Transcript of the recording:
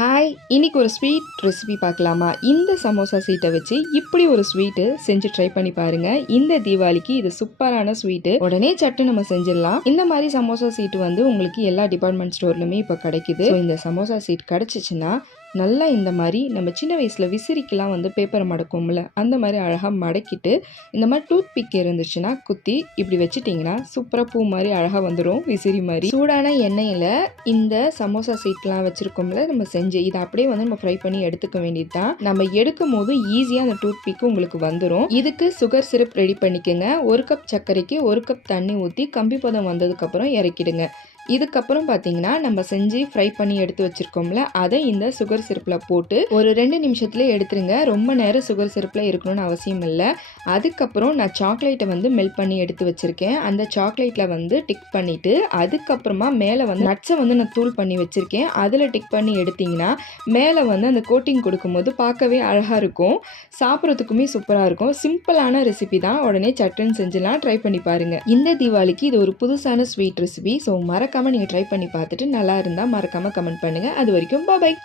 Hi, இன்னைக்கு ஒரு sweet recipe பார்க்கலாமா? இந்த சமோசா சீட்டை வச்சு இப்படி ஒரு ஸ்வீட்டு செஞ்சு ட்ரை பண்ணி பாருங்க. இந்த தீபாவளிக்கு இது சூப்பரான ஸ்வீட்டு. உடனே சட்டு நம்ம செஞ்சிடலாம். இந்த மாதிரி சமோசா சீட்டு வந்து உங்களுக்கு எல்லா டிபார்ட்மெண்ட் ஸ்டோர்லுமே இப்போ கிடைக்குது. இந்த சமோசா சீட் கிடைச்சிச்சுன்னா நல்லா இந்த மாதிரி நம்ம சின்ன வயசில் விசிறிக்கெலாம் வந்து பேப்பரை மடக்கும்ல, அந்த மாதிரி அழகாக மடக்கிட்டு இந்த மாதிரி டூத் பிக் இருந்துச்சுன்னா குத்தி இப்படி வச்சுட்டிங்கன்னா சூப்பராக பூ மாதிரி அழகாக வந்துடும், விசிறி மாதிரி. சூடான எண்ணெயில் இந்த சமோசா சீட்லாம் வச்சுருக்கோம்ல நம்ம செஞ்சு இதை அப்படியே வந்து நம்ம ஃப்ரை பண்ணி எடுத்துக்க வேண்டியது தான். நம்ம எடுக்கும் போது ஈஸியாக அந்த டூத் பிக்கு உங்களுக்கு வந்துடும். இதுக்கு சுகர் சிரப் ரெடி பண்ணிக்கோங்க. 1 கப் சர்க்கரைக்கு 1 கப் தண்ணி ஊற்றி கம்பி பதம் வந்ததுக்கப்புறம் இறக்கிடுங்க. இதுக்கப்புறம் பார்த்தீங்கன்னா நம்ம செஞ்சு ஃப்ரை பண்ணி எடுத்து வச்சுருக்கோம்ல, அதை இந்த சுகர் சிரப்பில் போட்டு ஒரு 2 நிமிஷத்துல எடுத்துருங்க. ரொம்ப நேரம் சுகர் சிரப்பில் இருக்கணும்னு அவசியம் இல்லை. அதுக்கப்புறம் நான் சாக்லேட்டை வந்து மெல்ட் பண்ணி எடுத்து வச்சுருக்கேன். அந்த சாக்லேட்டில் வந்து டிக் பண்ணிவிட்டு அதுக்கப்புறமா மேலே வந்து நட்ஸை வந்து நான் தூள் பண்ணி வச்சுருக்கேன். அதில் டிக் பண்ணி எடுத்திங்கன்னா மேலே வந்து அந்த கோட்டிங் கொடுக்கும்போது பார்க்கவே அழகாக இருக்கும், சாப்பிட்றதுக்குமே சூப்பராக இருக்கும். சிம்பிளான ரெசிபி தான், உடனே சட்டுன்னு செஞ்சுலாம். ட்ரை பண்ணி பாருங்கள். இந்த தீபாவளிக்கு இது ஒரு புதுசான ஸ்வீட் ரெசிபி. ஸோ மறக்காமல் நீங்கள் ட்ரை பண்ணி பார்த்துட்டு நல்லா இருந்தால் மறக்காமல் கமெண்ட் பண்ணுங்கள். அது வரைக்கும் பாய்.